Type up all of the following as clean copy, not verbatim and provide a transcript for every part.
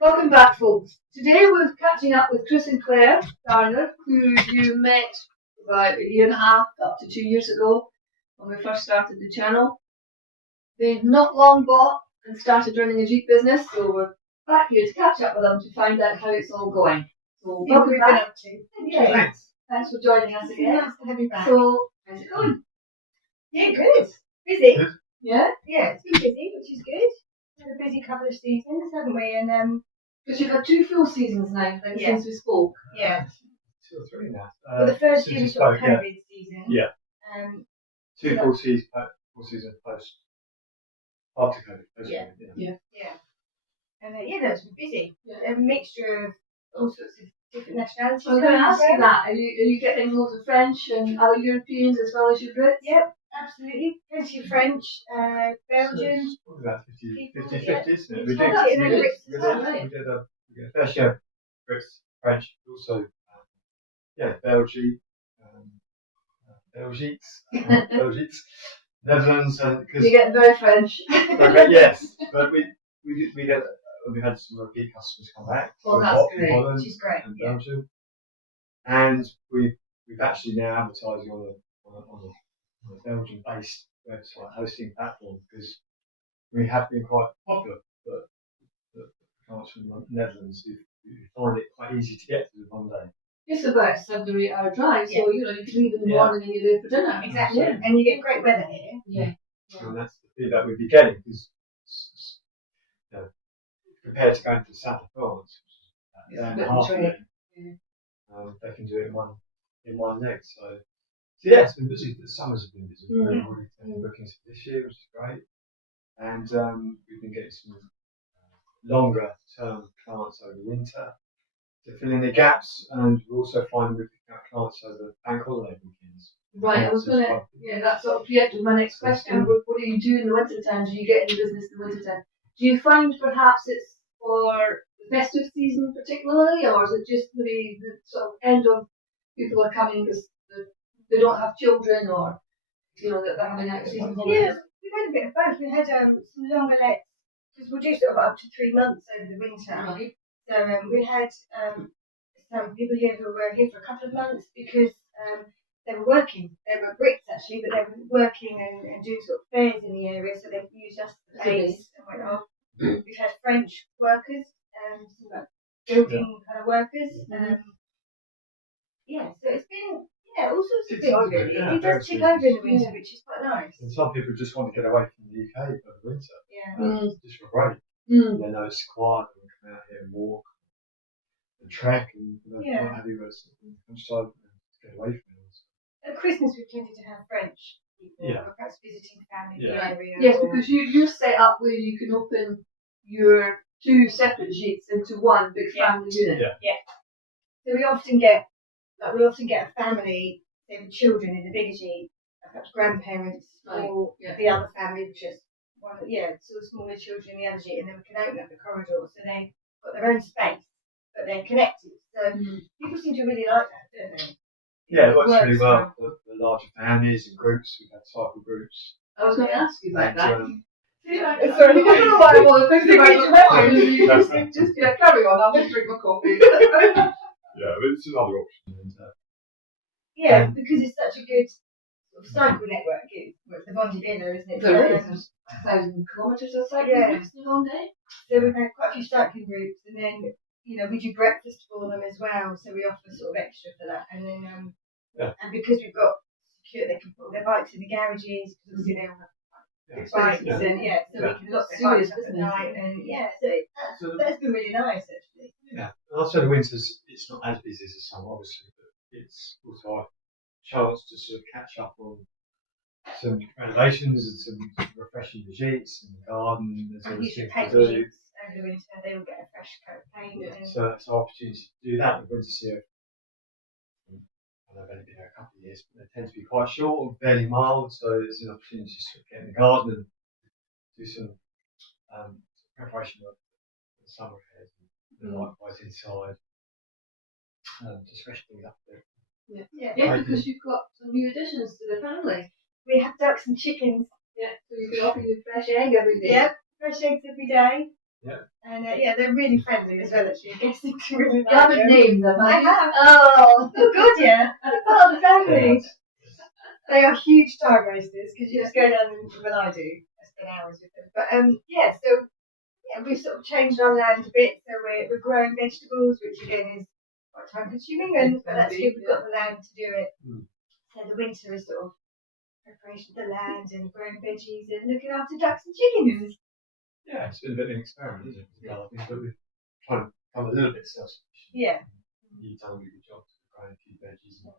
Welcome back, folks. Today we're catching up with Chris and Claire Garner, who you met about a year and a half, up to 2 years ago, when we first started the channel. They've not long bought and started running a Jeep business, so we're back here to catch up with them to find out how it's all going. So welcome back. Yeah, Thanks for joining us again. Nice to have you back. So, how's it going? Yeah, good. Busy. Good. Yeah? Yeah, it's been busy, which is good. Had a busy couple of seasons, haven't we? And Because you've had 2 full seasons now, I think, Yeah. since we spoke. yeah. 2 or 3 now. Well, the first since year we was sort of spoke, COVID season. Yeah. 2 so full seasons post after COVID. Yeah. Yeah. Yeah. And no, it's been busy. Yeah. A mixture of all sorts of different nationalities. I was going to ask you that. Are you getting loads of French and other Europeans as well as your Brits? Yep, absolutely. Plenty of French, Belgian. So it's probably about 50-50, Yeah. isn't it? It's We quite did good in the Brits as well, right? we did a fair share of Brits, French, but also Belgique, Belgiques, Netherlands, and because You're getting very French. yes, but we had some repeat customers come back. Well, from that's great. Holland Which is great. and Yeah. Belgium, and we've actually now advertising on a Belgian-based website hosting platform because we have been quite popular. But the clients from the Netherlands who find it quite easy to get to one day. It's about a 7 or 8 hour drive, so you can leave in the Yeah. morning and you're there for dinner. Exactly. Yeah. And you get great weather here. Yeah. And that's the feedback we'd be getting because compared to going to the south of France, It's an a hour and bit a half of a away, trek. they can do it in one leg. So yeah, it's been busy. The summers have been busy. We've already taken bookings for this year, which is great. And we've been getting some longer term clients over the winter to fill in the gaps, and we're also finding we're picking up clients over bank holiday weekends. Right, I was going to, that sort of preempted my next question. What do you do in the winter time? Do you get any business in the winter time? Do you find perhaps it's for the festive season particularly, or is it just maybe the sort of end of people are coming because they don't have children, or that they're having out of season holidays? Yeah, we've had a bit of both. We had some longer lets because we'll do sort of up to 3 months over the winter. Right. So we had some people here who were here for a couple of months because they were working. They were Brits actually, but they were working and doing sort of fairs in the area, so they used us for base and went off. We've had French workers, some like building kind of workers. So it's been all sorts of things really. It does tick over in the winter, which is quite nice. And some people just want to get away from the UK for the winter. Yeah. Just for a break. They know it's quiet, they can come out here and walk and trek and quite happy with it. Countryside and get away from it. At Christmas we tended to have French people, Yeah. perhaps visiting family in the Yeah. area. Yes, because you're set up where you can open your 2 separate sheets into one big family unit. Yeah. So we often get a family, say with children in the bigger sheet, perhaps grandparents or the other family, which is sort of smaller children in the other sheet, and then we can open up the corridor so they've got their own space, but they're connected. So people seem to really like that, don't they? Yeah, it works really well for the larger families and groups. We've had cycle groups. I was going to ask you about that. Sorry. I don't know why I want to think about it. Just carry on. I'll just drink my coffee. Yeah, but it's another option. Yeah, because it's such a good sort of cycle network. It's the Bonne, isn't it? There is 1,000 kilometres of cycling groups in one day. So we've had quite a few cycling groups, and then we do breakfast for them as well. So we offer sort of extra for that, and then and because we've got secure, they can put their bikes in the garages because obviously they all have big bikes, and so we can lock their bikes up at night, and so that's been really nice actually. Yeah, and also the winters it's not as busy as the summer, obviously, but it's also a chance to sort of catch up on some renovations and some refreshing the sheets and the garden. There's always things to do. Over the winter, they will get a fresh coat of paint. Yeah, so it's an opportunity to do that. The winters here, I've only been here a couple of years, but they tend to be quite short and fairly mild, so there's an opportunity to sort of get in the garden and do some preparation work for the summer ahead, and likewise inside, just fresh things up there. Yeah, because you've got some new additions to the family. We have ducks and chickens. Yeah, so you can offer your fresh egg every day. Yeah, fresh eggs every day. Yeah. And they're really friendly as well. Actually, I guess it's really You haven't named them, I have you? have. Oh. Oh God, yeah. They're part of the family. They are huge time wasters because you just go down and well, I do. I spend hours with them. But so we've sort of changed our land a bit. So we're growing vegetables, which again is quite time consuming, but that's good. We've got the land to do it. So the winter is sort of preparation of the land and growing veggies and looking after ducks and chickens. Yeah, it's been a bit of an experiment, isn't it? Gardening, but we're trying to become a little bit self-sufficient. Yeah. You've done a really good job of growing a few veggies and a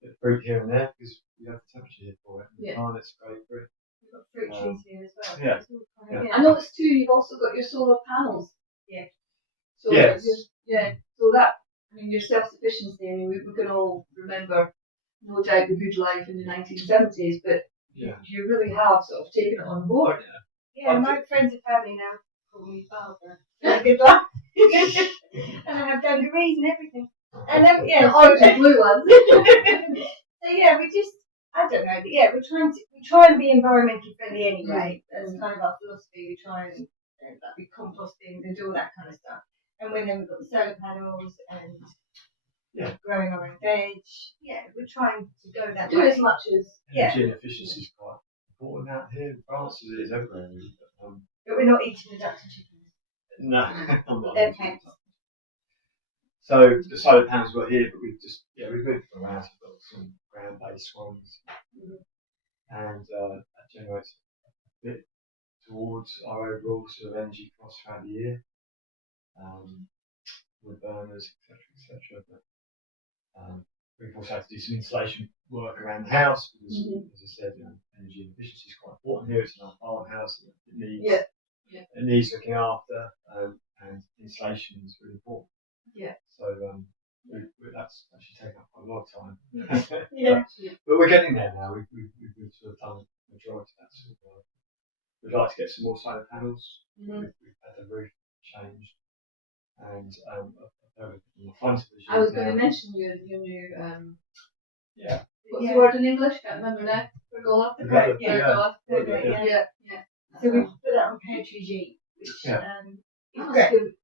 bit of fruit here and there because we have the temperature here for it. And the climate's great for it. We've got fruit trees here as well. Yeah. I noticed too, you've also got your solar panels. Yeah. So yes. So that, I mean, your self-sufficiency, I mean, we can all remember, no doubt, the good life in the 1970s, but you really have sort of taken it on board. Yeah, my friends and family now call me Barbara. Good luck. And I have dungarees and everything. And The orange and blue ones. So we just, I don't know, but we try and be environmentally friendly anyway. That's kind of our philosophy. We try and we compost things and do all that kind of stuff. And when then we've got the solar panels and growing our own veg, we're trying to go that do way. as much as Energy and efficiency is quite important out here in France as it is everywhere. Really. But we're not eating the ducks and chickens. No, I'm not. They're pets. So the solar panels were here, but we've moved them around. We've got some ground-based ones, and that generates a bit towards our overall sort of energy costs throughout the year, with burners, etc. But we've also had to do some insulation work around the house because, as I said, energy efficiency is quite important here. It's an farmhouse; it needs looking after, and insulation is really important. Yeah. So that's actually taken up quite a lot of time. But we're getting there now. We've sort of done the majority of that sort of work. We'd like to get some more solar panels. We've had the roof changed, and the front of the I was going to mention your new what's the word in English? Can't remember now. Pergola. Pergola. So we put that on pear tree jeep, which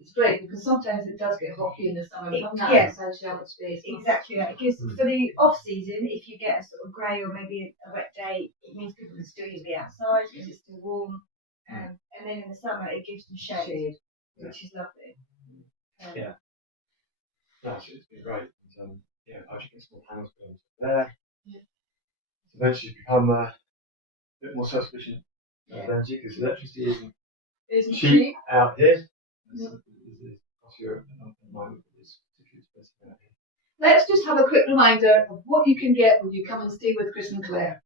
it's great because sometimes it does get hot here in the summer. Outside sheltered space. Exactly that. Because for the off season, if you get a sort of grey or maybe a wet day, it means people can still be outside because it's still warm. And then in the summer, it gives them shade. Which is lovely. No, it's been great. And, I should get some more panels put on there. To eventually become a bit more self-sufficient energy because electricity isn't cheap out here. Across Europe at the moment, it's particularly expensive out here. Let's just have a quick reminder of what you can get when you come and stay with Chris and Claire.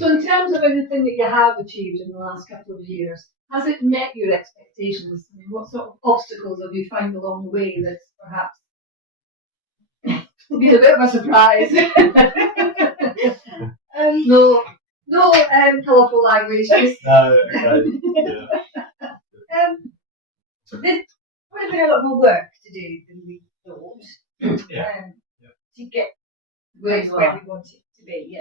So in terms of anything that you have achieved in the last couple of years, has it met your expectations? I mean, what sort of obstacles have you found along the way that's perhaps been a bit of a surprise? No, colourful language. Okay. Yeah. There's probably been a lot more work to do than we thought. Yeah. To get Where where you we want it to be.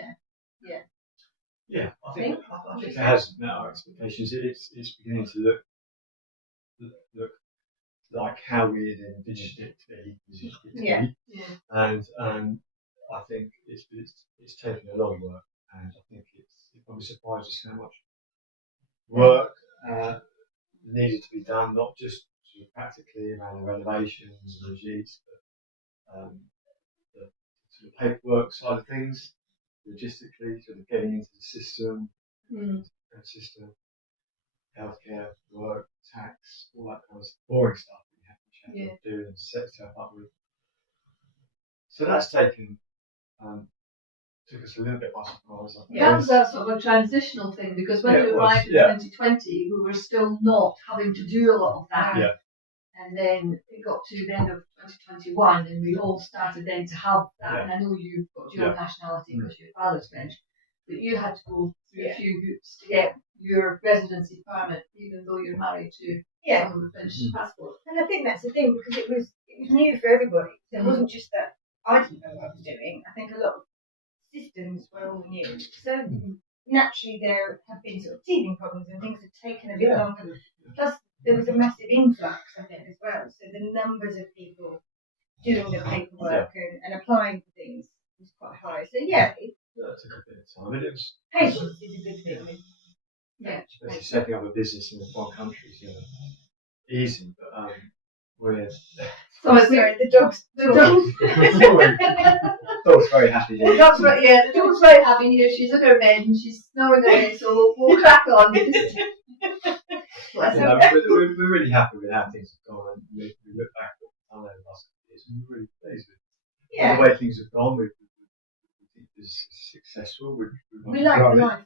Yeah, I think it has met our expectations. It's beginning to look like how we had envisaged it to be. Yeah. And I think it's taken a lot of work, and I think it probably surprised us how much work needed to be done, not just sort of practically around the renovations and the regimes, but the sort of paperwork side of things, logistically, sort of getting into the system, healthcare, work, tax, all that kind of boring stuff that you have to do and set yourself up with. So that's took us a little bit by surprise. I think. That was a sort of a transitional thing because when we arrived in 2020, we were still not having to do a lot of that. Yeah. And then it got to the end of 2021 and we all started then to have that. Yeah. And I know you've got your nationality because your father's French, but you had to go through a few hoops to get your residency permit, even though you're married to someone with a French passport. And I think that's the thing because it was new for everybody. So it wasn't just that I didn't know what I was doing. I think a lot of systems were all new. So naturally there have been sort of teething problems and things have taken a bit longer. Plus there was a massive influx, I think, as well. So the numbers of people doing the paperwork and applying for things was quite high. So it took a bit of time. And it was patience is a good thing. Especially setting up a business in a foreign country is easy, but we're sorry, the dog's dog's very happy here. The dog's very happy here. She's in her bed and she's snoring away, so we'll crack on. We're really happy with how things have gone, and we look back at the last couple of years and we're really pleased with the way things have gone. We think it's successful. We like the life.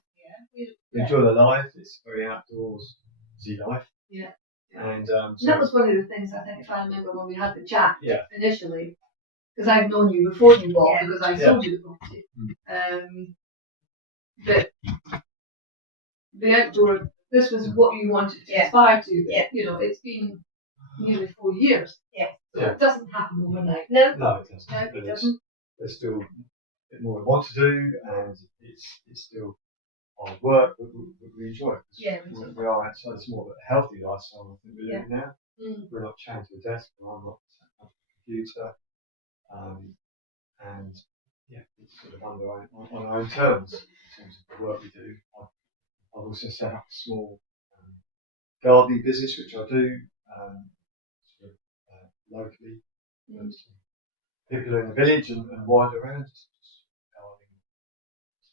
We enjoy the life. It's very outdoorsy life. Yeah. And so that was one of the things I think, if I remember, when we had the chat initially, because I've known you before you bought, because I sold you the property. But the outdoor, this was what you wanted to aspire to. You know, it's been nearly 4 years. So it doesn't happen overnight. No, it doesn't. No, it doesn't. There's still a bit more we want to do, and it's still hard work, but we enjoy it. We are outside. It's more of a healthy lifestyle I think we're living now. We're not chained to a desk, or I'm not sat at a computer. And it's sort of on our own terms in terms of the work we do. I've also set up a small gardening business, which I do sort of locally. People in the village and wider around, just gardening.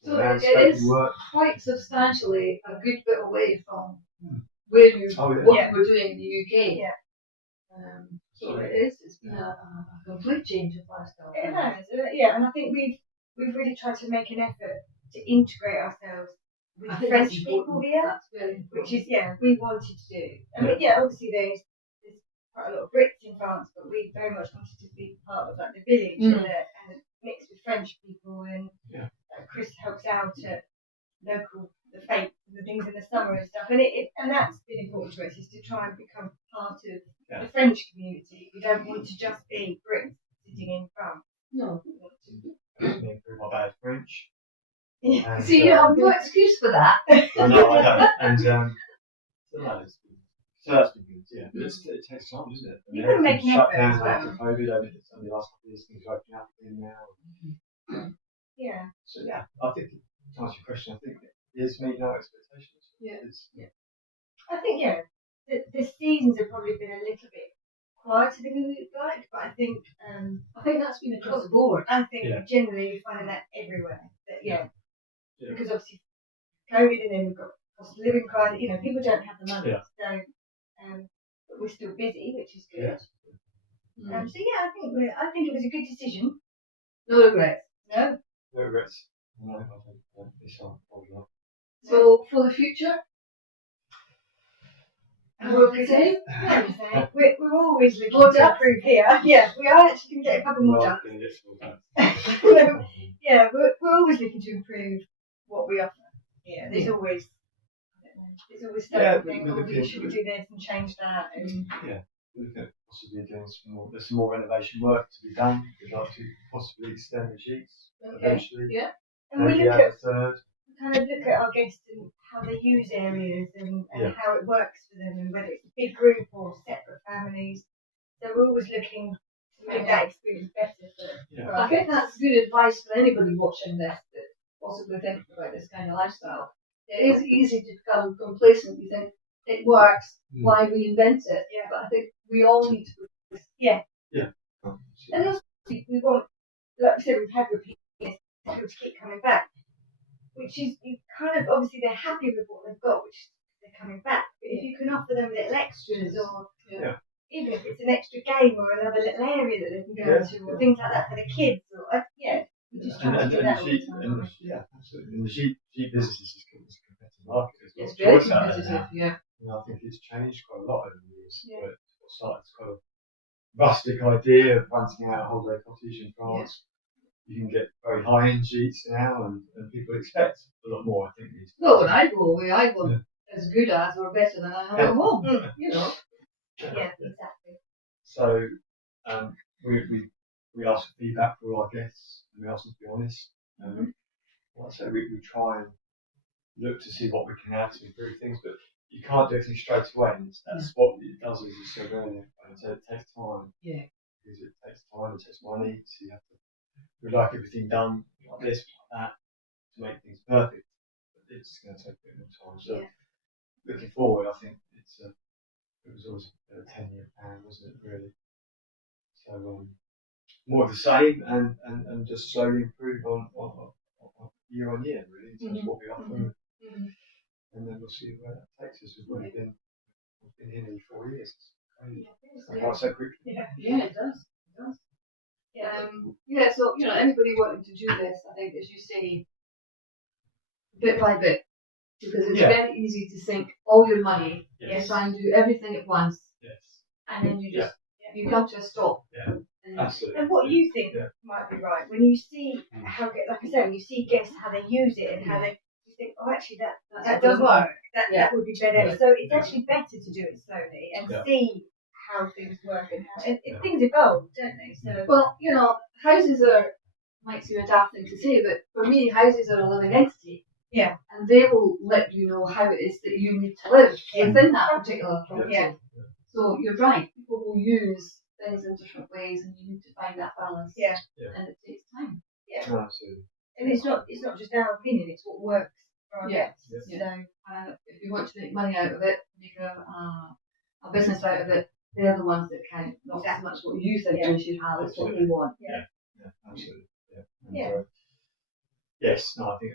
So it is quite substantially a good bit away from where you what you were doing in the UK. So it's been a complete change of lifestyle. It has, and I think we've really tried to make an effort to integrate ourselves with French people here. That's very important. Which is we wanted to do. I mean, obviously there's quite a lot of Brits in France, but we very much wanted to be part of like the village and the mix with French people. And Chris helps out at the fete and the things in the summer and stuff. And that's been important to us, is to try and become part of the French community. We don't want to just be Brits sitting in France. No. We want to improve my bad French. And, see, you have no excuse for that. No, I don't. And so that's been good, but it takes time, doesn't it? You've got to make an effort as well. After COVID, I mean, it's only the last couple of years things are opening up again now. So I think, to answer your question, I think it is meeting our expectations. I think the seasons have probably been a little bit quieter than we would like, but I think that's been across the board. I think generally we're finding that everywhere. Because obviously COVID, and then we've got cost of living crisis. People don't have the money, so but we're still busy, which is good. So I think it was a good decision. No regrets. No regrets. No, I don't. It's on probably not. So for the future, we're the same. We're always looking to improve here. Yeah, we are actually going to get a couple more done. Yeah, we're always looking to improve what we offer. Yeah, there's always stuff to think, should we do this and change that? And yeah, we're looking at possibly doing some more. There's some more renovation work to be done. We'd like to possibly extend the sheets eventually. Yeah. And we maybe look add at a third. kind of look at our guests and how they use areas and how it works for them, and whether it's a big group or separate families. So we're always looking to make that experience better for I think that's good advice for anybody watching this that possibly thinking about this kind of lifestyle. It is easy to become complacent. You think it works, why reinvent it? Yeah. But I think we all need to. Yeah. Yeah. And also, we want, like I said, we've had repeat guests to keep coming back, which is you kind of obviously they're happy with what they've got, which is they're coming back. But if you can offer them little extras or even if it's an extra game or another little area that they can go to or things like that for the kids, or we just try to do that all the time. Absolutely. And the sheep business is a competitive market. It's very competitive, And I think it's changed quite a lot over the years. Yeah. Where it started as kind of rustic idea of renting out a holiday cottage in France. You can get very high-end sheets now, and people expect a lot more, I think. Well, when I go away, I want as good as or better than I have at home. You know. Yeah, exactly. So we ask for feedback for our guests, and we ask them to be honest. Like I say, we try and look to see what we can add to improve things, but you can't do everything straight away. And that's what it does, as you said earlier. So it takes time. Yeah. Because it takes time, it takes money, so you have to. We'd like everything done like this, like that, to make things perfect. But it's going to take a bit more time. So looking forward, I think it was always a 10-year plan, wasn't it, really? So more of the same and just slowly improve on year on year, really, in terms of what we offer. And then we'll see where that takes us. We've been here nearly 4 years. It's quite so quickly. Yeah, it does. It does. So, anybody wanting to do this, I think, as you say, bit by bit, because it's very easy to sink all your money and try and do everything at once, and then you just you come to a stop. Absolutely. And what you think might be right when you see how, like I said, when you see guests how they use it and how they you think, oh, actually that does work. That would be better. So it's actually better to do it slowly and see how things work and how things evolve, don't they? So well, houses might seem a daft thing to say, but for me, houses are a living entity. Yeah. And they will let you know how it is that you need to live within that particular property. Yeah. So you're right. People will use things in different ways, and you need to find that balance. Yeah. And it takes time. Yeah. Absolutely. And it's not just our opinion; it's what works for our guests. Yeah. So if you want to make money out of it, make a business out of it, they're the ones that count, not so much what you think you should have. It's what they want. Yeah. Absolutely. Yeah. And, yes, no, I think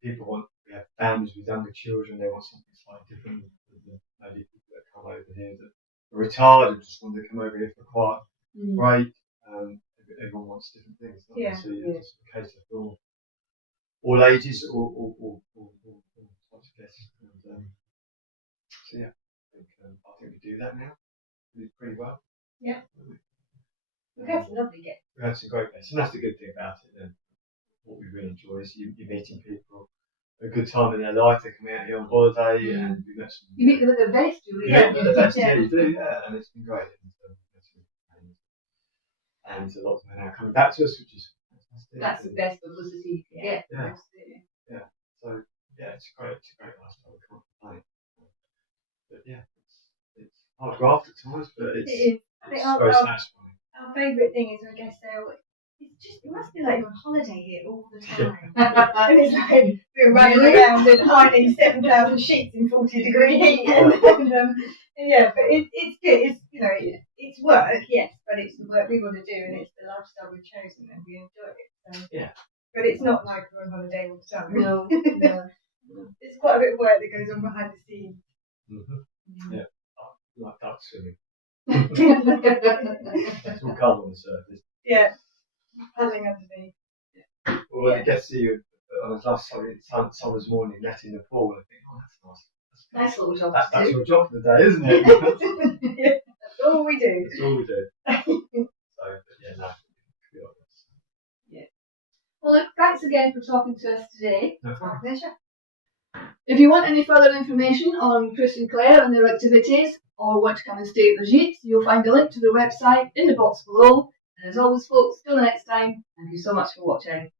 people want, we have families with younger children, they want something slightly different than maybe people that come over here that are retired and just want to come over here for a quiet break. Everyone wants different things. So it's a case of all ages, all types of guests. And, so yeah, I think we do that now. We do pretty well. Yeah. We've had some lovely guests. We've had some great guests, and that's the good thing about it then. What we really enjoy is you're meeting people, a good time in their life. They come out here on holiday, and we met some. You meet them at their best, you really. Yeah, the best. Yeah, you do. Yeah, and it's been great. And a lot of them are now coming back to us, which is fantastic. That's the best publicity you can get. Yeah. So it's a great lifestyle. We can't complain. But it's hard graft at times, but it's very satisfying. Our favourite thing is, I guess, it must be like you're on holiday here all the time. And it's like we're running around and ironing 7,000 sheets in 40-degree heat. But it's good. It's work, yes, but it's the work we want to do, and it's the lifestyle we've chosen, and we enjoy it. So. Yeah. But it's not like we're on holiday all the time. No. It's quite a bit of work that goes on behind the scenes. Yeah. Like duck swimming. It's all calm on the surface. Yeah. Paddling underneath. Well, Or when I get to see you on a last summer's morning netting the pool, I think, oh, that's nice. Nice little job That's to do. your job for the day, isn't it? That's all we do. That's all we do. So, but yeah, no. Yeah. Well, look, thanks again for talking to us today. No My problem. pleasure. If you want any further information on Chris and Claire and their activities, or want to come and stay at their gîtes, you'll find a link to their website in the box below. And as always, folks, till the next time, thank you so much for watching.